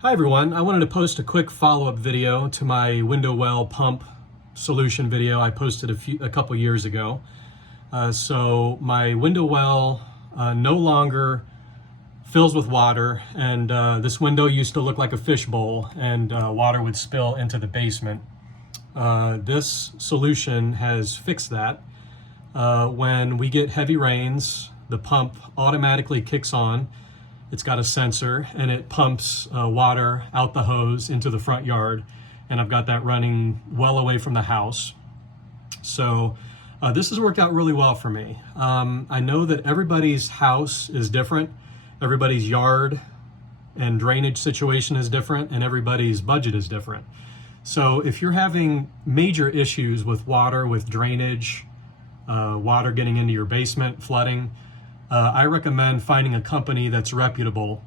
Hi everyone, I wanted to post a quick follow-up video to my window well pump solution video I posted a couple years ago. So my window well no longer fills with water, and this window used to look like a fishbowl, and water would spill into the basement. This solution has fixed that. When we get heavy rains, the pump automatically kicks on. It's got a sensor and it pumps water out the hose into the front yard, and I've got that running well away from the house. So this has worked out really well for me. I know that everybody's house is different, everybody's yard and drainage situation is different, and everybody's budget is different. So if you're having major issues with water, with drainage, water getting into your basement, flooding, I recommend finding a company that's reputable,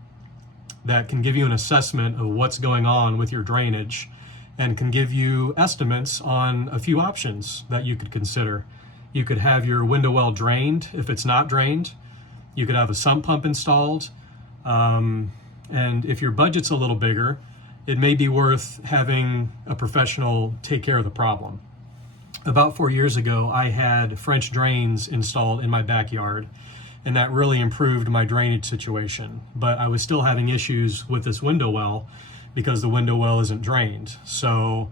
that can give you an assessment of what's going on with your drainage and can give you estimates on a few options that you could consider. You could have your window well drained if it's not drained. You could have a sump pump installed. And if your budget's a little bigger, it may be worth having a professional take care of the problem. About 4 years ago, I had French drains installed in my backyard, and that really improved my drainage situation. But I was still having issues with this window well because the window well isn't drained. So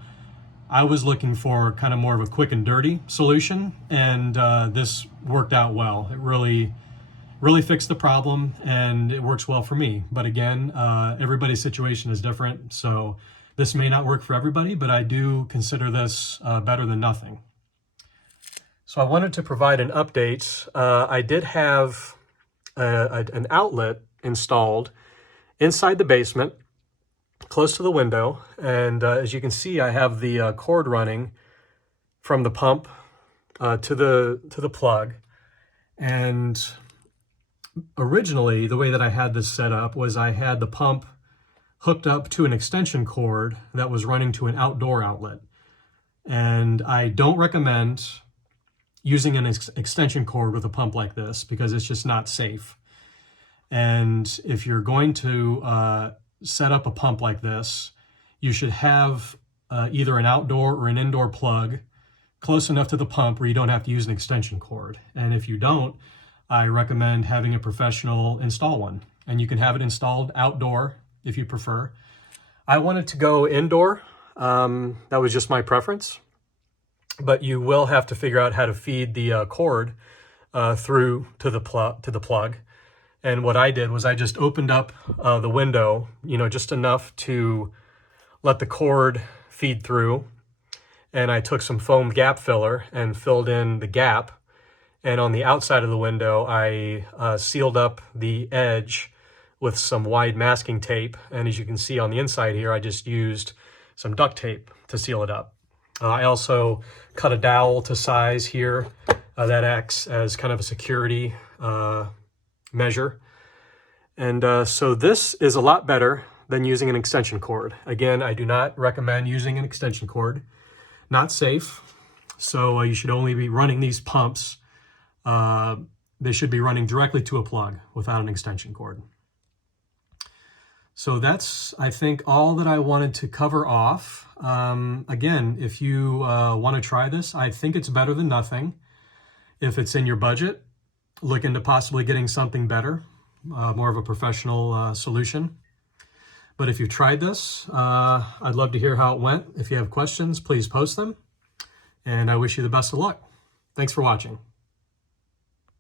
I was looking for kind of more of a quick and dirty solution, and this worked out well. It really fixed the problem, and it works well for me. But again, everybody's situation is different, so this may not work for everybody, but I do consider this better than nothing. So I wanted to provide an update. I did have an outlet installed inside the basement, close to the window. And as you can see, I have the cord running from the pump to the plug. And originally, the way that I had this set up was I had the pump hooked up to an extension cord that was running to an outdoor outlet. And I don't recommend using an extension cord with a pump like this because it's just not safe. And if you're going to set up a pump like this, you should have either an outdoor or an indoor plug close enough to the pump where you don't have to use an extension cord. And if you don't, I recommend having a professional install one. And you can have it installed outdoor if you prefer. I wanted to go indoor. That was just my preference. But you will have to figure out how to feed the cord through to the plug. And what I did was I just opened up the window, just enough to let the cord feed through. And I took some foam gap filler and filled in the gap. And on the outside of the window, I sealed up the edge with some wide masking tape. And as you can see on the inside here, I just used some duct tape to seal it up. I also cut a dowel to size here that acts as kind of a security measure. And so this is a lot better than using an extension cord. Again, I do not recommend using an extension cord. Not safe. So you should only be running these pumps. They should be running directly to a plug without an extension cord. So that's, I think, all that I wanted to cover off. Again, if you want to try this, I think it's better than nothing. If it's in your budget, look into possibly getting something better, more of a professional solution. But if you've tried this, I'd love to hear how it went. If you have questions, please post them. And I wish you the best of luck. Thanks for watching.